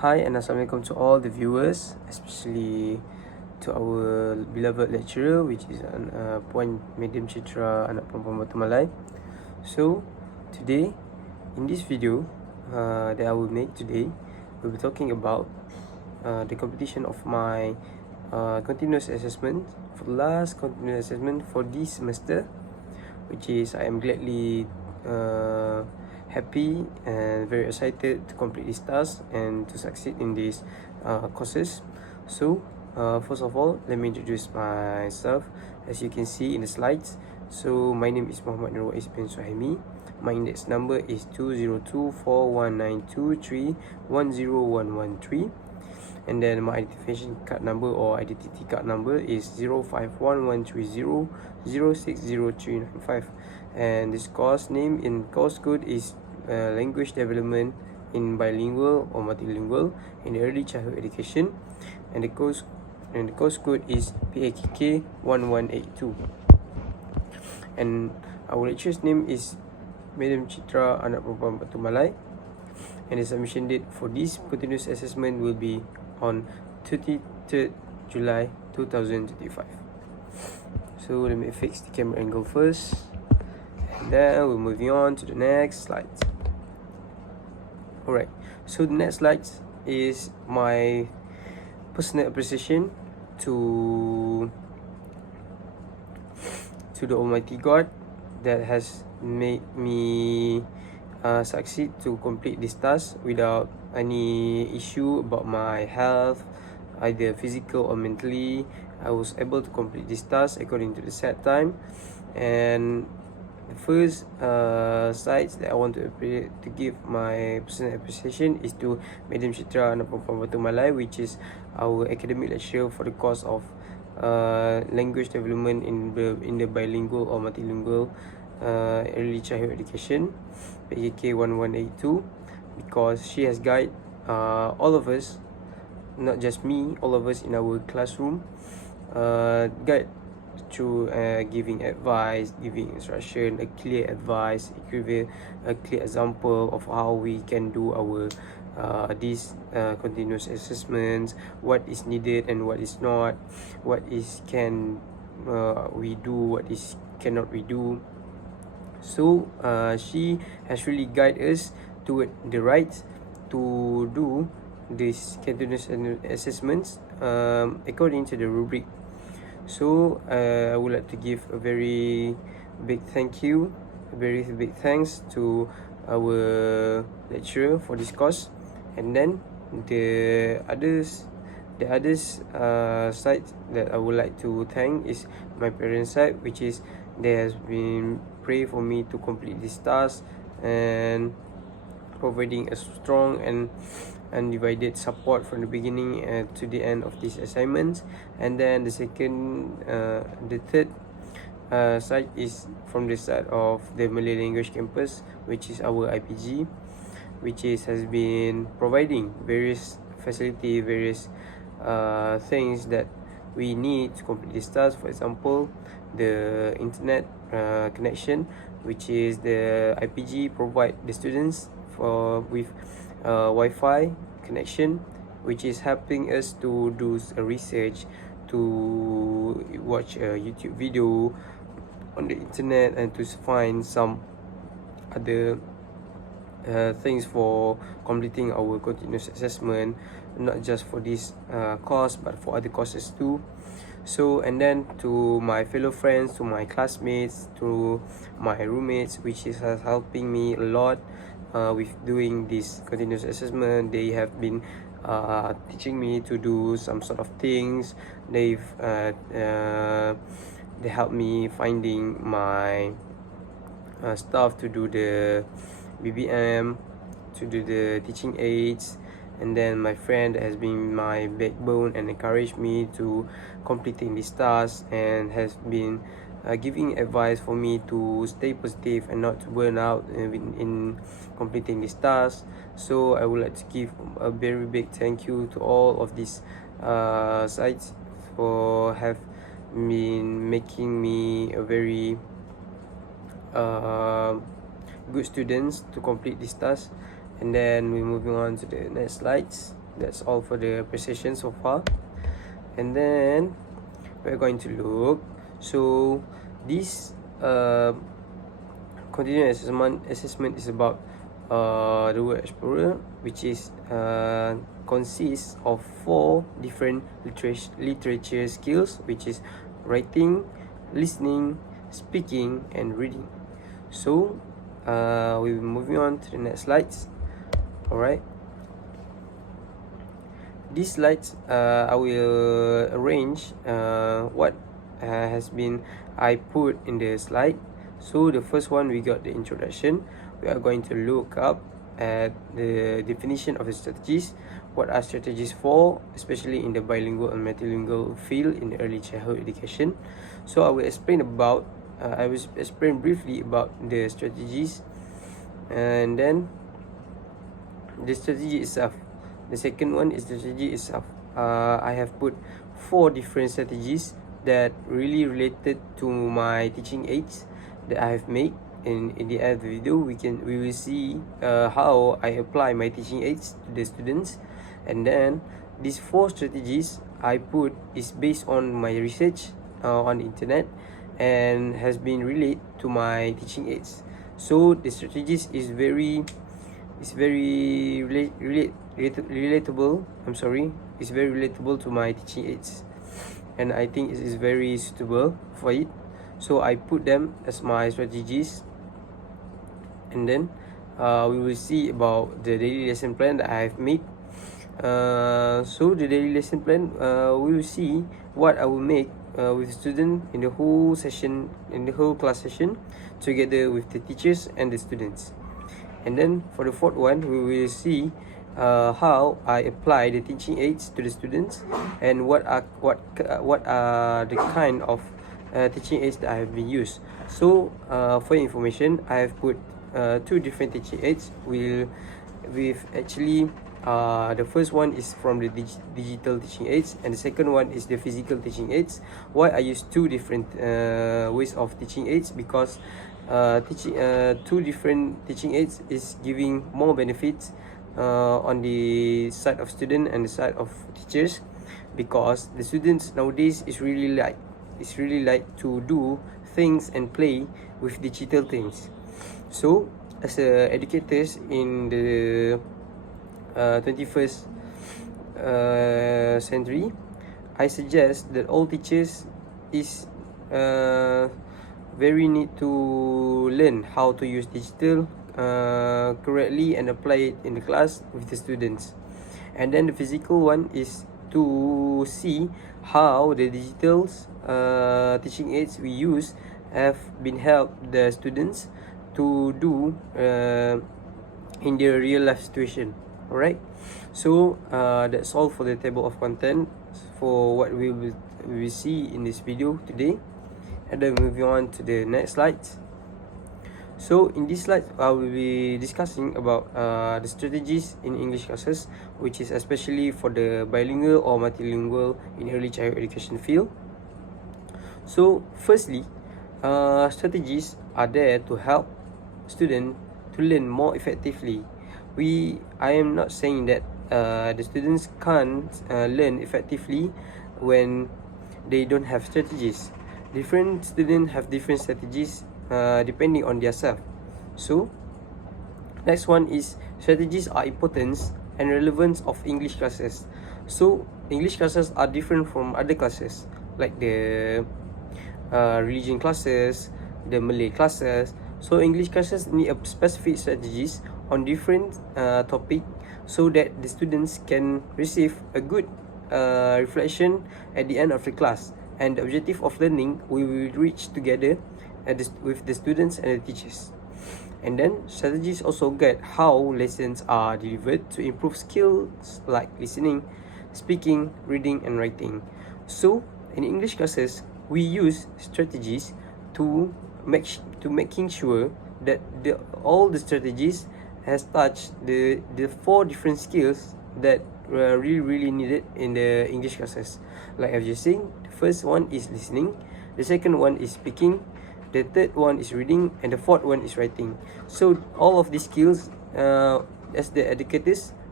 Hi and Assalamualaikum to all the viewers, especially to our beloved lecturer, which is Puan Medium Citra Anak Perempuan Batu Malai. So today, in this video that I will make today, we'll be talking about the completion of my continuous assessment for the last continuous assessment for this semester, which is I am gladly happy and very excited to complete this task and to succeed in these courses. So first of all, let me introduce myself. As you can see in the slides, so my name is Muhammad Nurul bin Suhaimi. My index number is 2024192310113, and then my identification card number or identity card number is 051130060395, and this course name in course code is language development in bilingual or multilingual in early childhood education, and the course code is PAKK 1182, and our lecturer's name is Madam Citra Anak Perempuan Batu Malai, and the submission date for this continuous assessment will be on 23rd July 2025. So let me fix the camera angle first, and then we're moving on to the next slide. Alright, so the next slide is my personal appreciation to the Almighty God that has made me succeed to complete this task without any issue about my health, either physical or mentally. I was able to complete this task according to the set time. And the first sites that I want to give my personal appreciation is to Madam Citra Anak Perempuan Batu Malai, which is our academic lecturer for the course of language development in the bilingual or multilingual early childhood education, PAKK 1182, because she has guided all of us, not just me, all of us in our classroom, guide through giving advice, giving instruction, a clear advice, a clear example of how we can do our these continuous assessments, what is needed and what is not, what is can we do, what is cannot we do. So she has really guided us toward the right to do these continuous assessments according to the rubric. So I would like to give a very big thank you, a very big thanks to our lecturer for this course. And then the others side that I would like to thank is my parents' side, which is they has been pray for me to complete this task and providing a strong and undivided support from the beginning to the end of these assignments. And then the third side is from the side of the Malay Language Campus, which is our IPG, which has been providing various facility, various things that we need to complete this task. For example, the internet connection, which is the IPG provide the students with Wi-Fi connection, which is helping us to do a research, to watch a YouTube video on the internet, and to find some other things for completing our continuous assessment, not just for this course but for other courses too. So, and then to my fellow friends, to my classmates, to my roommates, which is helping me a lot with doing this continuous assessment. They have been teaching me to do some sort of things. They helped me finding my stuff to do the BBM, to do the teaching aids. And then my friend has been my backbone and encouraged me to completing this task, and has been giving advice for me to stay positive and not to burn out in completing this task. So I would like to give a very big thank you to all of these sites for have been making me a very good students to complete this task. And then we're moving on to the next slides. That's all for the precision so far. And then we're going to look. So this continuous assessment is about the word explorer, which is consists of 4 different literature skills, which is writing, listening, speaking, and reading. So we'll be moving on to the next slides. Alright, these slides I will arrange what has been I put in the slide. So the first one, we got the introduction. We are going to look up at the definition of the strategies. What are strategies for, especially in the bilingual and multilingual field in early childhood education. So I will explain briefly about the strategies, and then the strategy itself. The second one is the strategy itself. I have put 4 different strategies that really related to my teaching aids that I have made. In the end of the video, we will see how I apply my teaching aids to the students. And then these 4 strategies I put is based on my research on the internet and has been related to my teaching aids. So the strategies is very relatable. It's very relatable to my teaching aids, and I think it is very suitable for it. So I put them as my strategies. And then we will see about the daily lesson plan that I have made. So the daily lesson plan, we will see what I will make with the student in the whole session, in the whole class session, together with the teachers and the students. And then for the fourth one, we will see how I apply the teaching aids to the students, and what are the kind of teaching aids that I have been used. So for your information, I have put 2 different teaching aids. With actually the first one is from the digital teaching aids, and the second one is the physical teaching aids. Why I use 2 different ways of teaching aids? Because teaching 2 different teaching aids is giving more benefits on the side of student and the side of teachers, because the students nowadays is really like to do things and play with digital things. So as educators in the 21st century, I suggest that all teachers is very need to learn how to use digital correctly and apply it in the class with the students. And then the physical one is to see how the digital teaching aids we use have been help the students to do in their real life situation. Alright, so that's all for the table of content for what we will see in this video today. And then moving on to the next slides. So in this slide, I will be discussing about the strategies in English classes, which is especially for the bilingual or multilingual in early childhood education field. So firstly, strategies are there to help students to learn more effectively. I am not saying that the students can't learn effectively when they don't have strategies. Different students have different strategies depending on their self. So next one is strategies are importance and relevance of English classes. So English classes are different from other classes, like the religion classes, the Malay classes. So English classes need a specific strategies on different topic, so that the students can receive a good reflection at the end of the class, and the objective of learning we will reach together with the students and the teachers. And then strategies also guide how lessons are delivered to improve skills like listening, speaking, reading, and writing. So in English classes, we use strategies to making sure that all the strategies has touched the 4 different skills that were really needed in the English classes. Like I was just saying, the first one is listening, the second one is speaking, the third one is reading, and the fourth one is writing. So all of these skills, as the educators,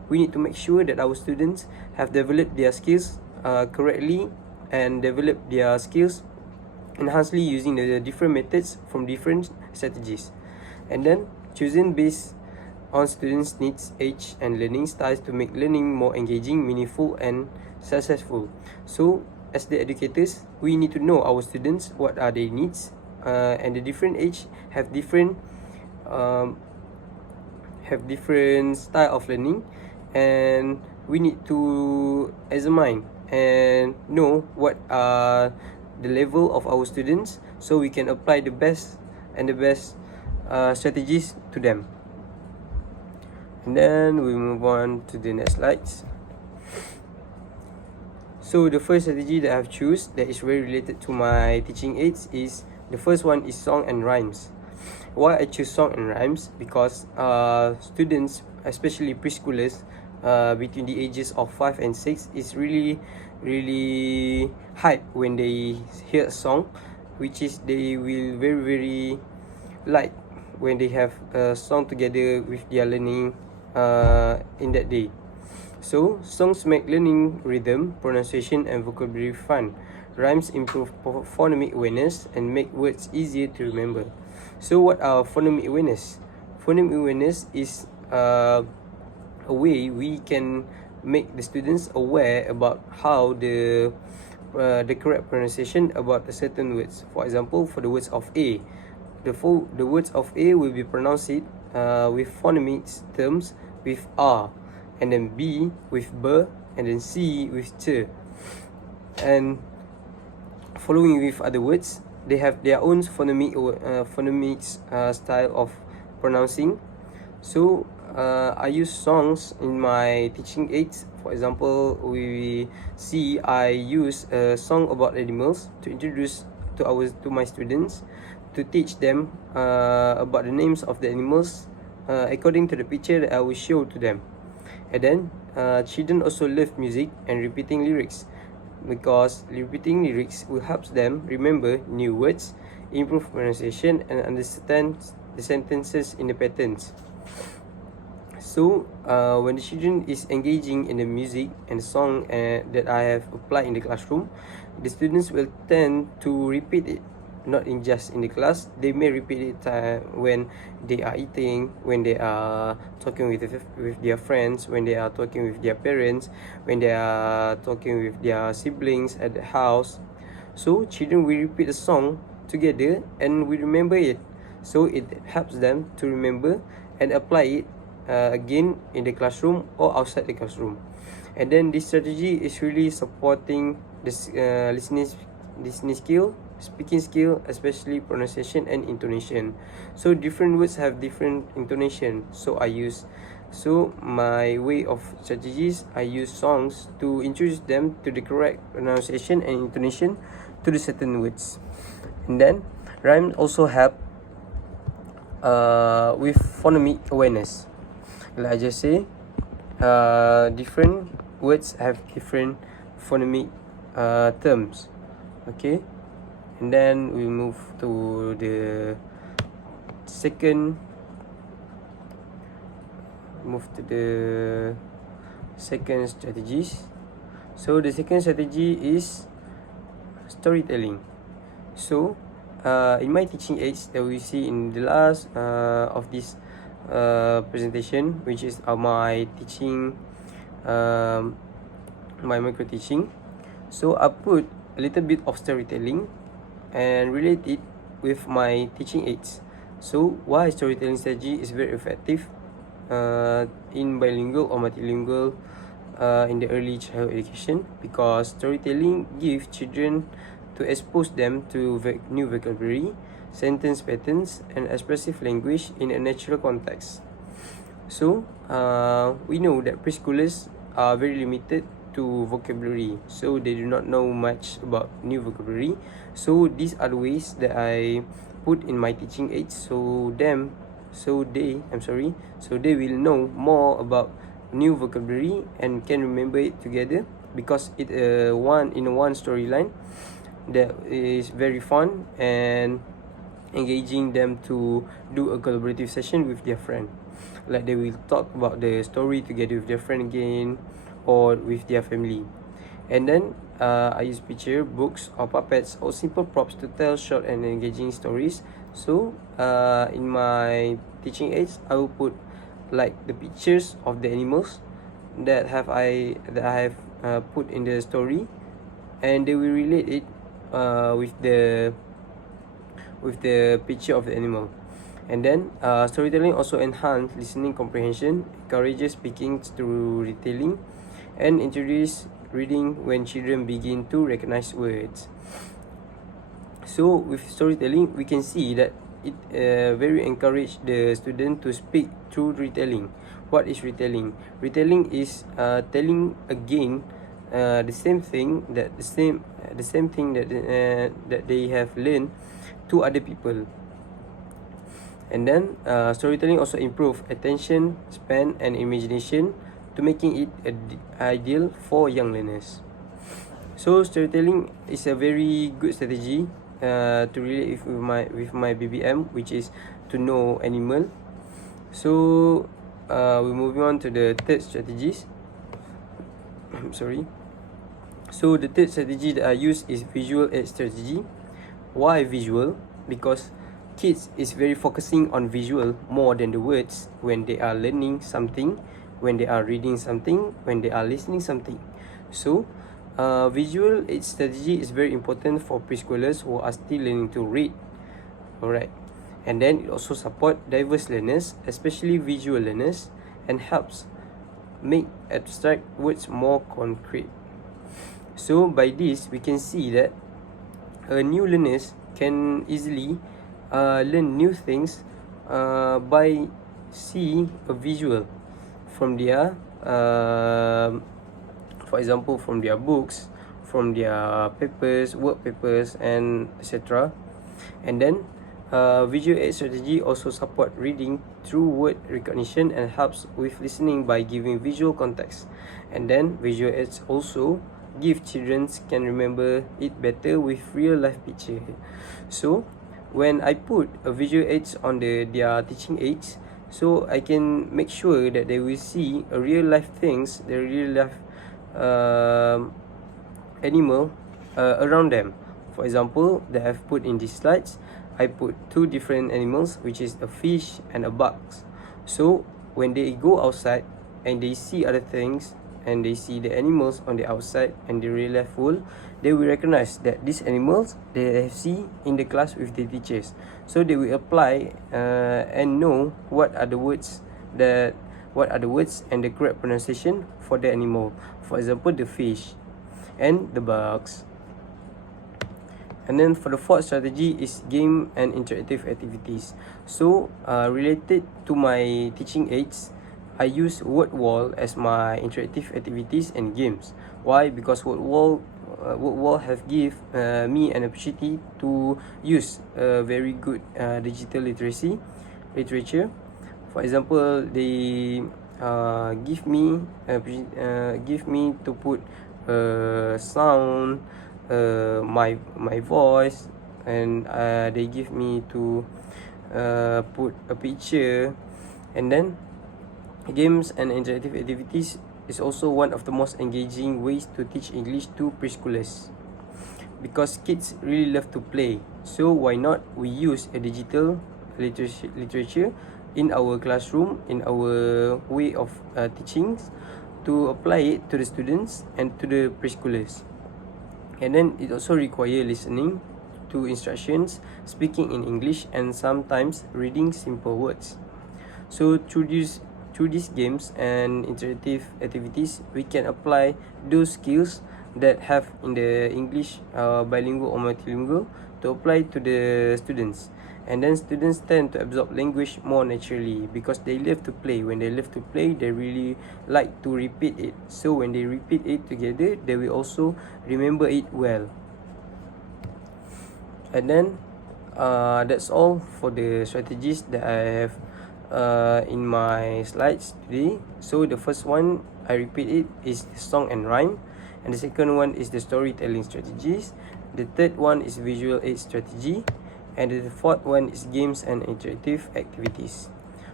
we need to make sure that our students have developed their skills correctly and develop their skills enhancedly using the different methods from different strategies, and then choosing based on students' needs, age, and learning styles to make learning more engaging, meaningful, and successful. So, as the educators, we need to know our students, what are their needs, and the different age um, have different style of learning, and we need to examine and know what are the level of our students, so we can apply the best strategies to them. And then we move on to the next slides. So the first strategy that I've choose that is very related to my teaching aids is, the first one is song and rhymes. Why I choose song and rhymes? Because students, especially preschoolers, between the ages of 5 and 6, is really hype when they hear a song, which is they will very like when they have a song together with their learning in that day. So, songs make learning rhythm, pronunciation, and vocabulary fun. Rhymes improve phonemic awareness and make words easier to remember. So, what are phonemic awareness? Phonemic awareness is a way we can make the students aware about how the correct pronunciation about a certain words. For example, for the words of A, the words of A will be pronounced with phonemic terms with R, and then B with B, and then C with Ch. And following with other words, they have their own phonemic style of pronouncing. So I use songs in my teaching aids. For example, we see I use a song about animals to introduce to my students, to teach them about the names of the animals according to the picture that I will show to them. And then children also love music and repeating lyrics, because repeating lyrics will help them remember new words, improve pronunciation, and understand the sentences in the patterns. So when the children is engaging in the music and song that I have applied in the classroom, the students will tend to repeat it, not in just in the class. They may repeat it when they are eating, when they are talking with their friends, when they are talking with their parents, when they are talking with their siblings at the house. So children will repeat the song together and we remember it. So it helps them to remember and apply it again in the classroom or outside the classroom. And then this strategy is really supporting this listening skill, speaking skill, especially pronunciation and intonation. So different words have different intonation. So my way of strategies, I use songs to introduce them to the correct pronunciation and intonation to the certain words. And then rhymes also help with phonemic awareness. Like I just say, different words have different phonemic terms. Okay, and then we move to the second strategies. So the second strategy is storytelling. So in my teaching aids that we see in the last of this presentation, which is my teaching, my micro teaching. So I put a little bit of storytelling and relate it with my teaching aids. So why storytelling strategy is very effective in bilingual or multilingual in the early childhood education? Because storytelling gives children to expose them to new vocabulary, sentence patterns, and expressive language in a natural context. So we know that preschoolers are very limited to vocabulary, so they do not know much about new vocabulary. So these are the ways that I put in my teaching aids, so they will know more about new vocabulary and can remember it together, because it one storyline that is very fun and engaging them to do a collaborative session with their friend. like they will talk about the story together with their friend again or with their family. And then I use picture, books or puppets or simple props to tell short and engaging stories. So in my teaching aids, I will put like the pictures of the animals that I have put in the story, and they will relate it with the picture of the animal. And then storytelling also enhance listening comprehension, encourages speaking through retelling, and introduce reading when children begin to recognize words. So with storytelling, we can see that it very encourage the student to speak through retelling. What is retelling? Retelling is telling again the same thing that that they have learned to other people. And then storytelling also improve attention span and imagination, to making it ideal for young learners. So storytelling is a very good strategy to relate with my BBM, which is to know animal. So we're moving on to the third strategies. Sorry. So the third strategy that I use is visual aid strategy. Why visual? Because kids is very focusing on visual more than the words when they are learning something, when they are reading something, when they are listening something. So visual aid strategy is very important for preschoolers who are still learning to read. Alright. And then it also support diverse learners, especially visual learners, and helps make abstract words more concrete. So by this, we can see that new learners can easily learn new things by seeing a visual from their for example, from their books, from their papers, work papers, and etc. And then visual aid strategy also support reading through word recognition and helps with listening by giving visual context. And then visual aids also give children can remember it better with real life picture. So when I put a visual aids on their teaching aids, so I can make sure that they will see a real life things, the real life animal around them. For example, that I've put in these slides, I put two different animals, which is a fish and a bug. So when they go outside and they see other things, and they see the animals on the outside and the real life world, they will recognize that these animals they have seen in the class with the teachers. So they will apply and know what are the words and the correct pronunciation for the animal. For example, the fish and the bugs. And then for the fourth strategy is game and interactive activities. So related to my teaching aids, I use word wall as my interactive activities and games. Why? Because word wall have give me an opportunity to use very good digital literature. For example, they give me to put sound, my voice, and they give me to put a picture. And then games and interactive activities is also one of the most engaging ways to teach English to preschoolers, because kids really love to play. So why not we use a digital literature in our classroom, in our way of teaching, to apply it to the students and to the preschoolers. And then it also requires listening to instructions, speaking in English, and sometimes reading simple words. So through these games and interactive activities, we can apply those skills that have in the English bilingual or multilingual to apply to the students. And then students tend to absorb language more naturally because they love to play. When they love to play, they really like to repeat it. So when they repeat it together, they will also remember it well. And then that's all for the strategies that I have in my slides today. So the first one, I repeat it, is the song and rhyme, and the second one is the storytelling strategies. The third one is visual aid strategy, and the fourth one is games and interactive activities.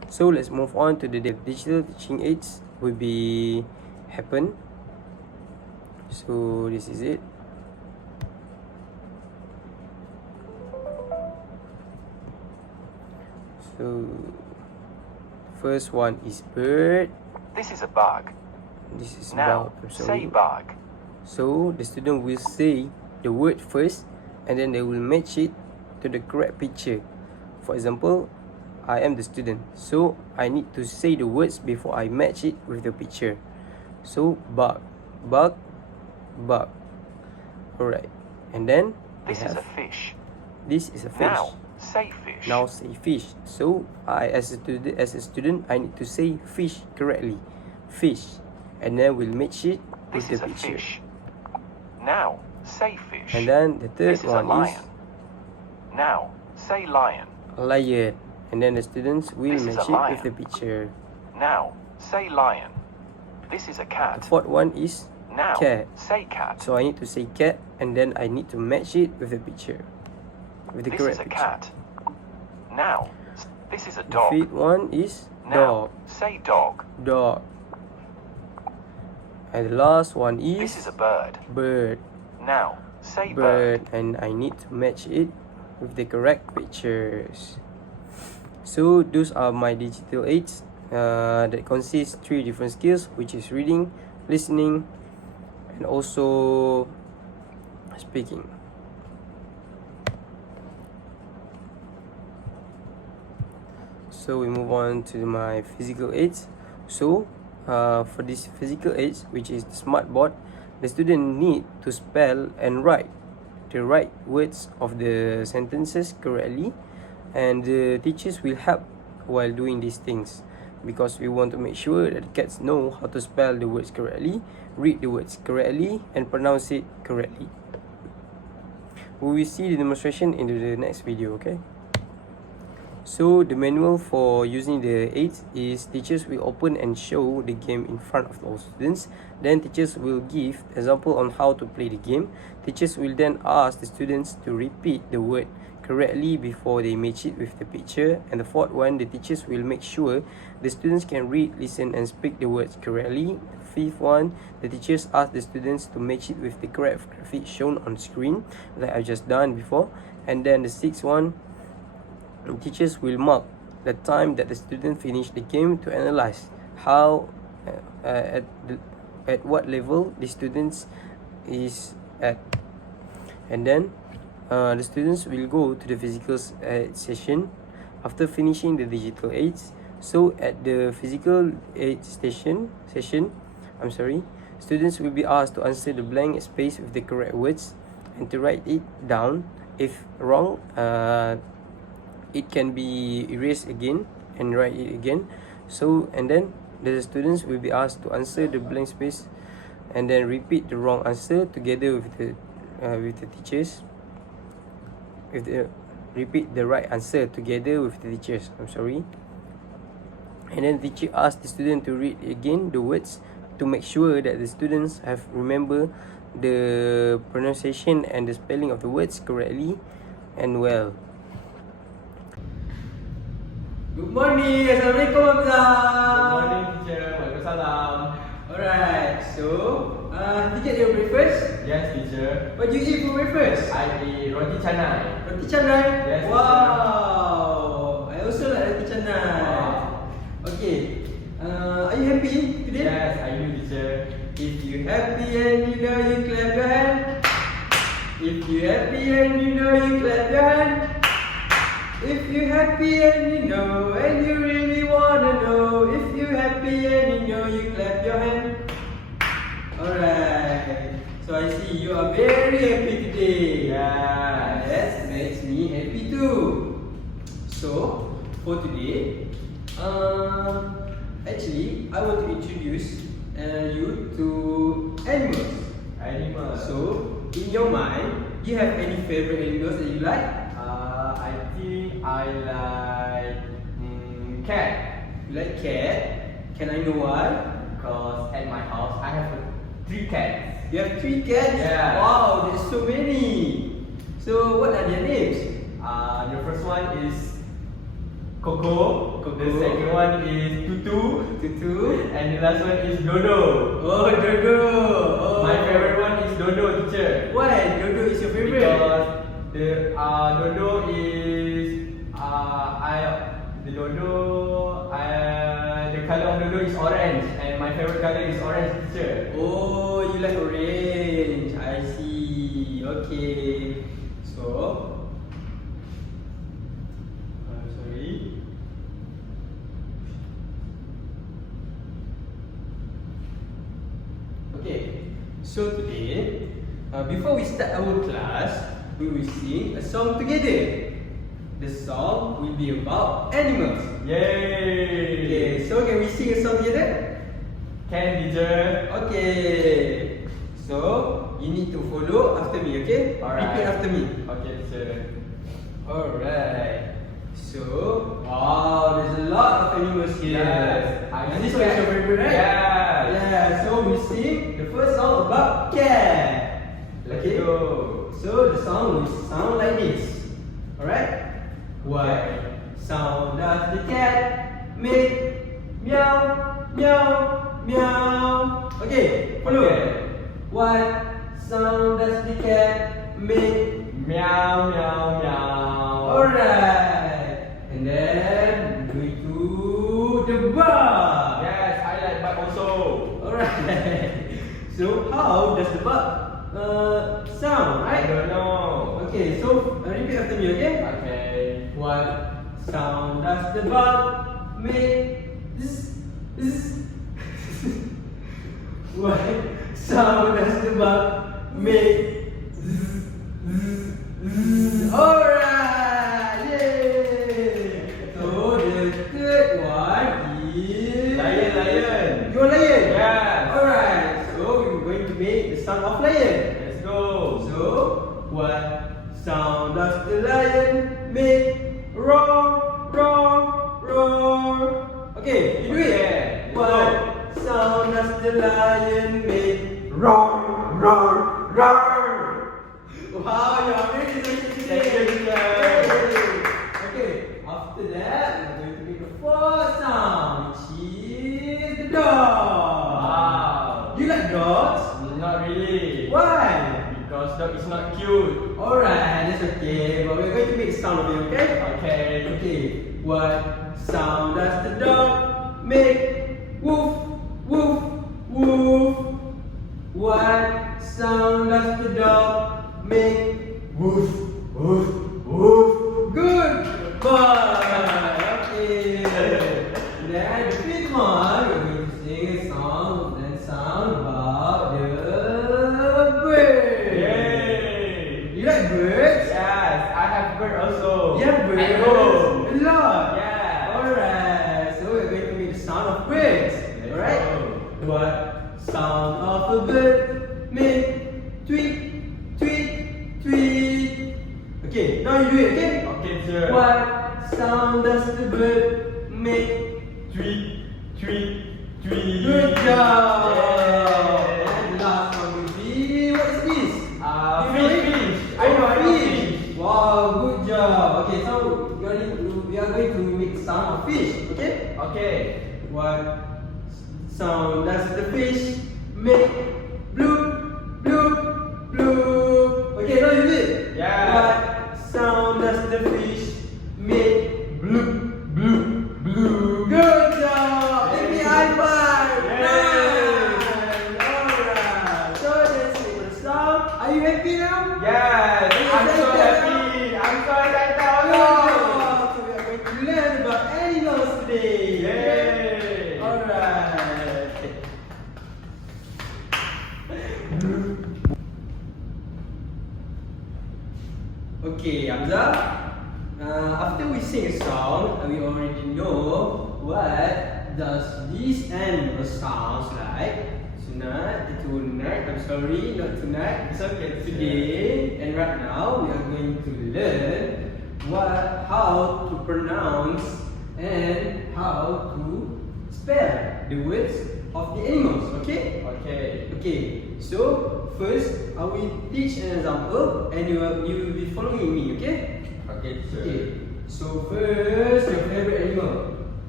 So let's move on to the digital teaching aids will be happen. So this is it. So first one is bird. This is a bug. This is Now, bug. say bug. So the student will say the word first, and then they will match it to the correct picture. For example, I am the student, so I need to say the words before I match it with the picture. So bug, bug, bug. Alright, and then this is a fish. This is a fish. Now say fish. Now say fish. So I, as a student, I need to say fish correctly. Fish, and then we'll match it with this the is picture. A fish. Now say fish. And then the third this is one a lion. Now say lion. Lion, and then the students will This is match a it lion. with the picture. Now say lion. This is a The cat. fourth one is Now cat. say cat. So I need to say cat, and then I need to match it with the picture, with the This correct is a picture. cat. Now this is a The dog. fifth one is Now dog. say dog. Dog. And the last one This is is a bird. bird. Now say bird. Bird, and I need to match it with the correct pictures. So those are my digital aids that consist 3 different skills, which is reading, listening, and also speaking. So we move on to my physical aids. So for this physical aids, which is the smart board, the student need to spell and write the right words of the sentences correctly, and the teachers will help while doing these things, because we want to make sure that the cats know how to spell the words correctly, read the words correctly, and pronounce it correctly. We will see the demonstration in the next video, okay? So the manual for using the aids is teachers will open and show the game in front of all students. Then teachers will give example on how to play the game. Teachers will then ask the students to repeat the word correctly before they match it with the picture. And the fourth one, the teachers will make sure the students can read, listen, and speak the words correctly. The fifth one, the teachers ask the students to match it with the correct graphic shown on screen, like I've just done before. And then the sixth one, teachers will mark the time that the student finished the game to analyze how at what level the students is at. And then the students will go to the physical session after finishing the digital aids. So at the physical aid session, students will be asked to answer the blank space with the correct words and to write it down. If wrong, it can be erased again and write it again. So, and then the students will be asked to answer the blank space and then repeat the wrong answer together with the teachers. Repeat the right answer together with the teachers. And then the teacher asks the student to read again the words to make sure that the students have remember the pronunciation and the spelling of the words correctly and well. Good morning. Assalamualaikum, Hamzah. Good morning, teacher. Waalaikumsalam. Alright, so did you get your breakfast? Yes, teacher. What did you eat for breakfast? I eat roti canai. Roti canai? Yes, wow. I also like roti canai. Wow. Okay. Are you happy today? Yes, I do, teacher. If you happy and you know, you clap your hand. If you happy and you know, you clap your hand. If you happy and you know, and you really wanna know. If you happy and you know, you clap your hand. Alright. So I see you are very happy today. Yes. That makes me happy too. So for today, actually I want to introduce you to animals. Animal. So in your mind, do you have any favorite animals that you like? I think I like cat. You like cat? Can I know why? Because at my house I have 3 cats. You have 3 cats? Yeah. Wow, there's so many. So what are their names? The first one is Coco. The second one is Tutu. Tutu. And the last one is Dodo. Oh, Dodo. Oh. My favorite one is Dodo, teacher. Why? Dodo is your favorite? Because the Dodo is the color of Dodo is orange, and my favorite color is orange, teacher. Oh, you like orange. I see. Okay. So, sorry. Okay. So today, before we start our class, we will sing a song together. The song will be about animals. Yay! Okay, so can we sing a song together? Can, teacher? Okay. So you need to follow after me, okay? Alright. Repeat after me. Okay, teacher. Alright. So, wow, there's a lot of animals here. Yes. And this one is your favorite, right? Yes. Yeah. So we sing the first song about cat. Let's Okay. go. So the song will sound like this. Alright. What sound does the cat make? Meow, meow, meow. Okay, follow. Okay. What sound does the cat make? Meow, meow, meow. Alright. And then we to the bug. Yes, I like but also. Alright. So how does the bug sound? I Right? don't know. Okay, so repeat after me, okay? Okay. What sound does the bug make? Zzz, zzz. What sound does the bug make? Zzz, zzz, zzz. Alright! Yay! So the third one is Lion. Your lion? Yes. Alright, so we're going to make the sound of lion. Let's go. So, what sound does the lion make? Roar, roar, roar. Okay, you do it. Okay, let's What sound does the lion make? Roar, roar, roar. Wow, you're very good Thank you, teacher. Okay, after that, we're going to make the fourth sound, which is the dog. Wow. You like dogs? Not really. Why? Because dog is not cute. Alright, that's okay, but we're going to make sound of it, okay? Okay. Okay, what sound does the dog make? Woof, woof, woof. What sound does the dog make? Woof, woof, woof. Good boy. Okay. Then the fifth one, we're going to sing a song and sound about the bird. Yay. You like birds? Yes, I have bird also. You have birds? At home. A lot. Yeah. Alright, so we're going to make the sound of birds. Let's Alright? go. What sound of a bird make? Tweet, tweet, tweet. Okay, now you do it, okay? Okay, teacher. What sound does the bird make? Tweet, tweet, tweet. Good job! Yay. And the last one will be, what is this? Fish, You know fish. it? I know fish. fish. Wow, good job. Okay, so we are going to make sound of fish, okay? Okay. What sound does the fish make? Bloop, bloop, bloop. Okay, now you do it. Yeah. What sound does the fish make? Bloop, bloop, bloop. Good job. Give me a high five. Yay. Nice. Alright. So that's it for the song. Are you happy now? Yes, I'm so happy. I'm so excited also. So we are going to learn about animals today. Yay. Alright. Okay, Hamza. After we sing a song, we already know what does these animals sounds like. Tonight, I'm sorry, not tonight. It's okay. Today and right now, we are going to learn how to pronounce and how to spell the words of the animals. Okay? Okay. Okay. So first, I will teach an example, and you will be following me. Okay? Okay, teacher. Okay. So first, your favorite animal.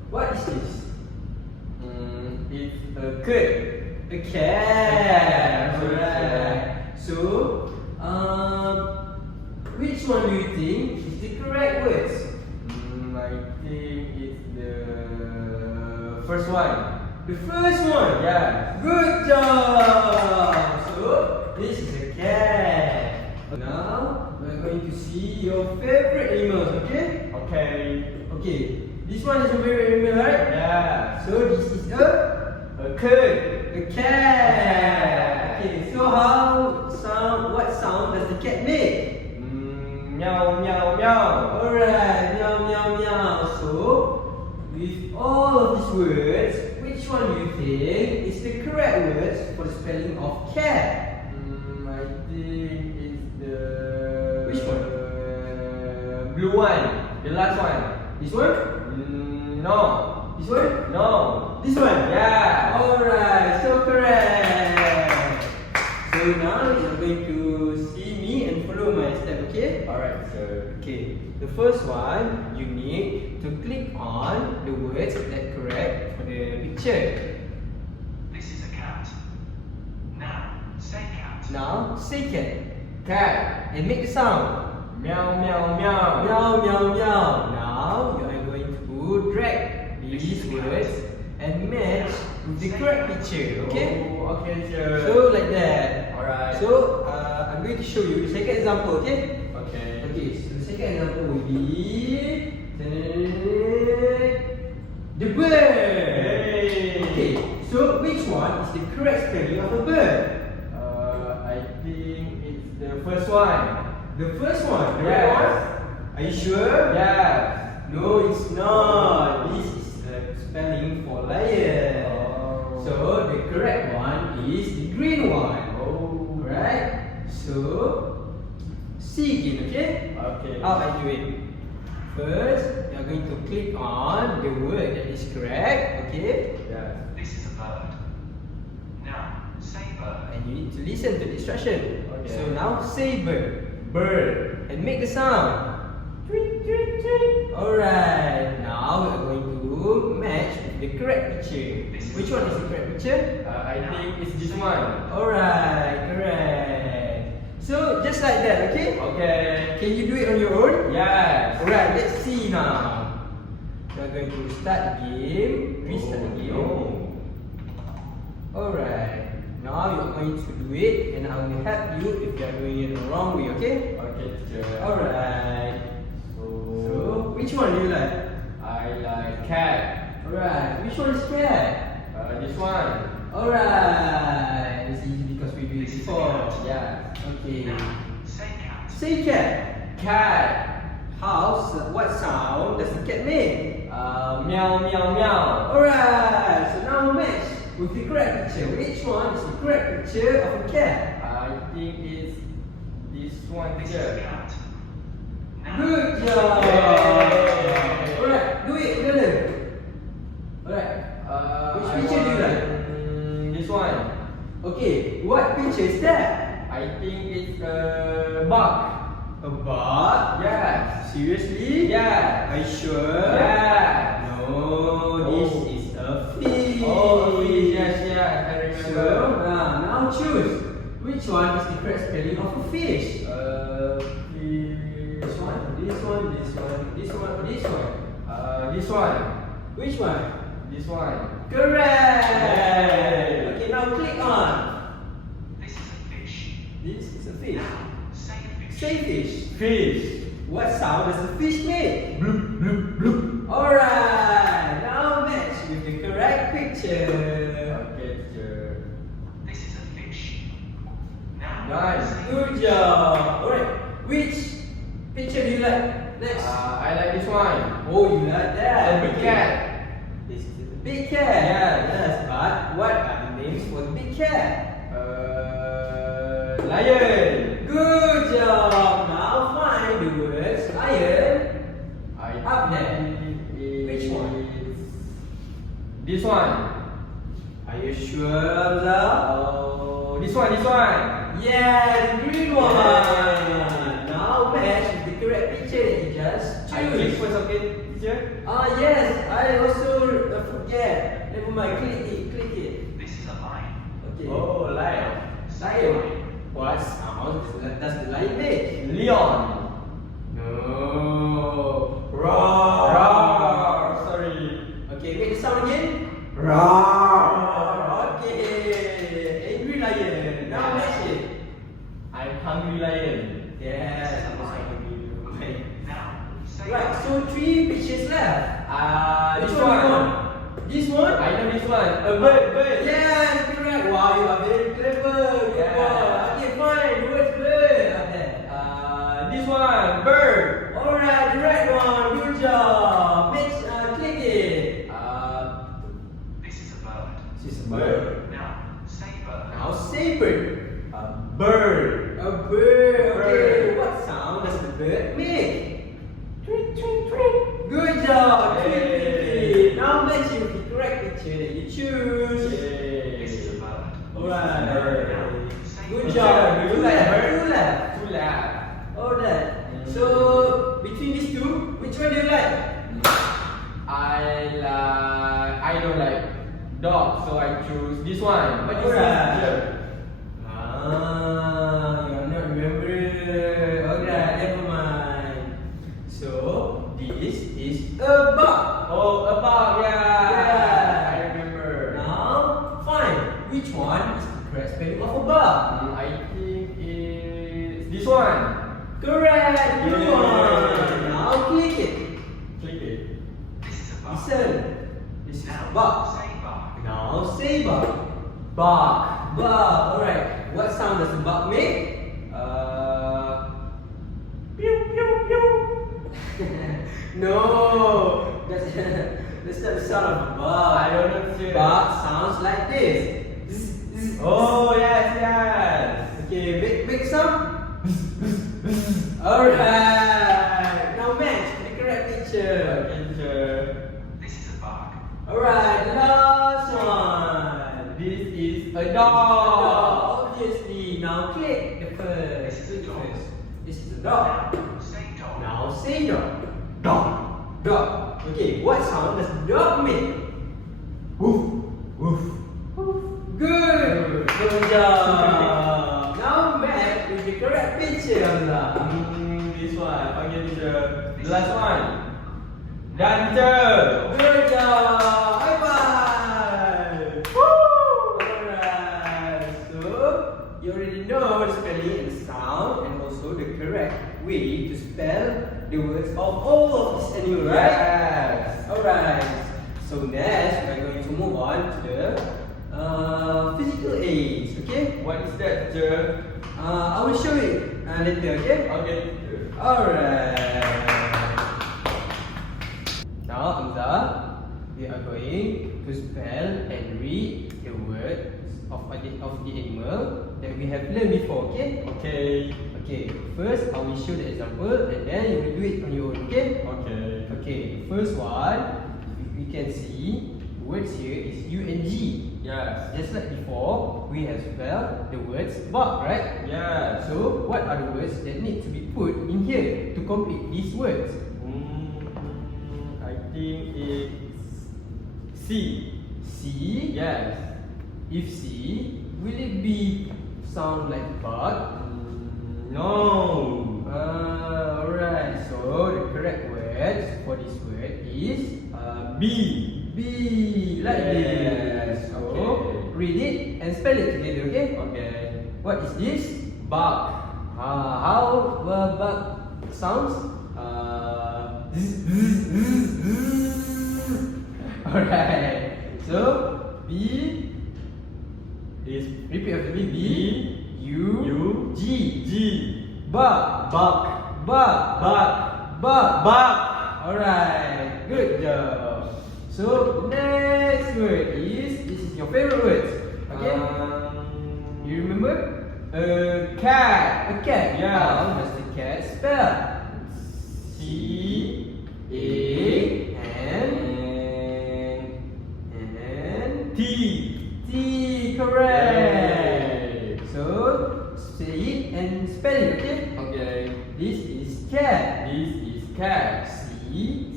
What is this? It's a kid. A cat. Alright. So, which one do you think is the correct words? I think it's the first one. The first one. Yeah. Good job. So, this is a cat. Now, we're going to see your favorite animals. Okay? Okay. Okay. This one is your favorite animal, right? Yeah. So, this is A kid. a cat. Okay. So, what sound does the cat make? Meow meow meow. Alright, meow meow meow. So, with all of these words, which one do you think is the correct words for the spelling of cat? I think it's the Which one? Blue one. The last one. This one? No. This one? No. This one? Yeah. Alright, so correct. So now you're going to see me and follow my step, okay? Alright, sir. Okay, the first one, you need to click on the words that correct for the picture. This is a cat. Now, say cat. Now, say cat. Cat. And make the sound. Meow meow meow. Meow, meow, meow. Now, you are going to drag these words and match with the correct picture, okay? Oh, okay, sir. So, like that. Alright. So, I'm going to show you the second example, okay? Okay. Okay, so the second example will be the bird. Hey. Okay, so which one is the correct spelling of a bird? I think it's the first one. The first one, the Yes. right one? Are you sure? Yes. No, it's not. This is the spelling for lion. Oh. So the correct one is the green one. Oh. Right? So see again, okay? Okay. How I do it? First, you are going to click on the word that is correct, okay? Yes. This is a bird. Now, say bird. And you need to listen to the instruction. Okay. So now say bird. Bird. And make the sound. Tweet, tweet, tweet. Alright, now we are going to match with the correct picture. Which one is the correct picture? I think it's this one. Alright, correct. So just like that, okay? Okay. Can you do it on your own? Yes. Alright, let's see now. We are going to start the game. Restart the game. No. Alright. Now you are going to do it and I will help you if you are doing it the wrong way, okay? Okay, teacher. Alright. So, So, which one do you like? I like cat. Alright, which one is cat? This one. Alright. This is easy because we did it before. Yeah. Okay. Now, say cat. Say cat. Cat. What sound does the cat make? Meow meow meow. Alright, so now match with the correct picture. Which one is the correct picture of a cat? I think it's this one, This is a teacher. cat. Now, Good job! Yay. Alright, do it together. Alright. Which I picture do you like? want this one. Okay, what picture is that? I think it's a bug. A bug? Yes. Seriously? Yeah. Are you sure? Yeah. No, this Oh. is a fish. Oh, fish. Yes, yes. I remember. So, now choose. Which one is the correct spelling of a fish? Fish. This one, this one, this one, this one, this one. This one. Which one? This one. Correct! Yay. Okay, now click on. this is a fish. This is a fish. Now, say fish. Say fish. Fish. What sound does the fish make? Bloop, bloop, bloop. Alright, now match with the correct picture. Okay, teacher. This is a fish. Now, Nice. say Good job. Alright, which picture do you like next? I like this one. Oh, you like that? The big Okay. cat. This is the big cat. Yes, but what are the names for the big cat? Lion. Good job. Now find the words lion. Up there. Which one? This one. Are you sure, Hamza? Oh, this one, this one. Yes, green one. Now match with the correct picture that you just I click choose. first, okay? teacher? Yes, I also forget. Never mind, click it. This is a lion. Okay. Oh, lion. Lion. What sound does the lion make? Leon. No. Roar. Roar. Sorry. Okay, make the sound again. Roar. Okay. Angry lion. Now match it. I'm hungry lion. Yes, I'm also hungry. Now, say Right, so 3 pictures left. This Which one you one. want? This one? I know this one. A bird. Yes, correct. Wow, you are very clever. Good Yeah. one. Okay, fine. The word bird. Okay. This one. Bird. Alright, the right one. Good job. Next, click it. this is a bird. This is a bird. Now, say bird. Now say bird. A bird. A bird. Okay. Bird. What sound does the bird make? Tweet, tweet, tweet. Good job. Tweet, tweet, tweet. Now match it with the correct picture that you choose. This is a bird. Alright. Bird. Now, say Good bird. job. Do you Two like left. bird? Two left. Two left. Alright. So between these two, which one do you like? I don't like dog, so I choose this one. What is Alright. this? You are not remembering. Alright, never mind. So this is a bug. Oh, about Yeah. I remember. Now, fine. Which one is the correct spelling of a bug? I think it's this one. Correct. Good Yeah. one. Now click it. Click it. This is a bug. Listen. This is a Now, bug. say bug. Now say bug. Bug. Bug. Alright. What sound does the bug make? Pew pew pew. No. That's not the sound of a bug. I don't know. Sure. Bug sounds like this. Zzz, zzz. Oh yes. Okay, make some. Alright. Now match the correct picture. Teacher. This is a bug. Alright, last one. This is a Dog, dog. obviously. Now click the first. This is a dog. This is a dog. Now, say dog. Now say dog. Dog. Dog. Okay, what sound does the dog make? Woof woof. Good. Good job. Now match with the correct picture, Hamzah. This one. Panggil teacher. The last one. Dan teacher. Good job. High five. Woo. Alright. So you already know the spelling and the sound, and also the correct way to spell the words of all of these animals, right? Yes. Alright. So next we are going to move on to the physical aids. Okay. What is that, teacher? I will show it later. Okay. Okay, teacher. Alright. Now, Hamzah, we are going to spell and read the words of the animal that we have learned before, okay? Okay. Okay, first I will show the example and then you will do it on your own, okay? Okay. Okay, first one, we can see the words here is U and G. Yes. Just like before, we have spelled the words bug, right? Yes. So, what are the words that need to be put in here to complete these words? I think it's C. C. Yes. If C, will it be sound like bug? No. Alright, so the correct words for this word is B. B, like Yes, this. So, okay. read it and spell it together, okay? Okay. What is this? Bug. How bug sounds? Alright, so B Is repeat after me. B U U G G. bug Bug. bug Bug. bug. Bug. Alright, good job. So next word is, this is your favorite words. Okay? You remember? A cat. A cat. Yeah. How does the cat spell? C A and T. T, correct. Yay. So say it and spell it, okay? Okay. This is cat. This is cat. C C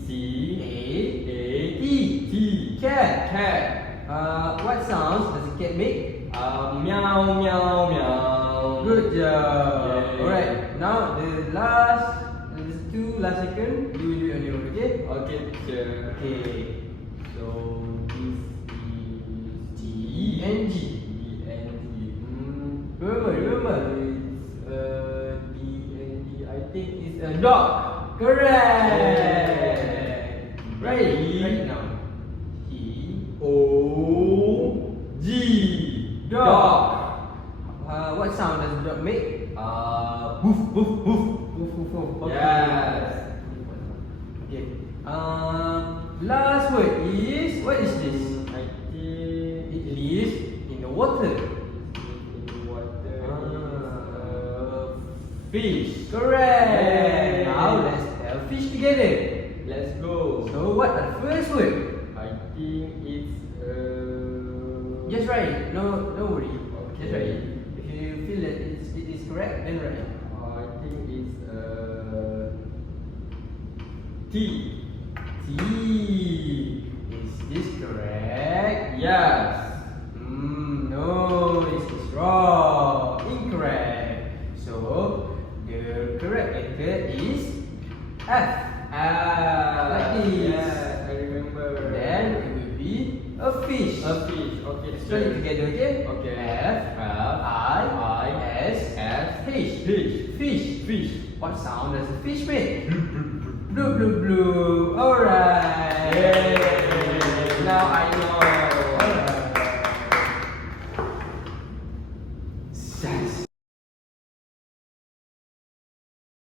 T. Cat. What sounds does a cat make? Meow, meow, meow. Good job. Yay. Alright, now there's 2 last second. You will do it on your own, okay? Okay, teacher. Okay. So this is G and G. G and G. Remember. D and D. I think it's a dog. Correct. Ready? Right now. O G. Dog. What sound does dog make? Woof, woof, woof. Okay. Yes. Okay. Last word is, what is this? I think It lives in the water. in water. Fish. Correct. Yay. Now let's spell fish together. Let's go. So what are the first word? I think it's Just write it. No worry. Just Okay. write it. If you feel that it is correct, then write it. I think it's T. T. Is this correct? Yes. No, this is wrong. Incorrect. So the correct letter is F. Like this. Yes, I remember. Then it will be a fish. A fish. Okay. Spell it together, okay? Okay. F I S S H. Fish. Fish. Fish. What sound does a fish make? Blue, blue, blue.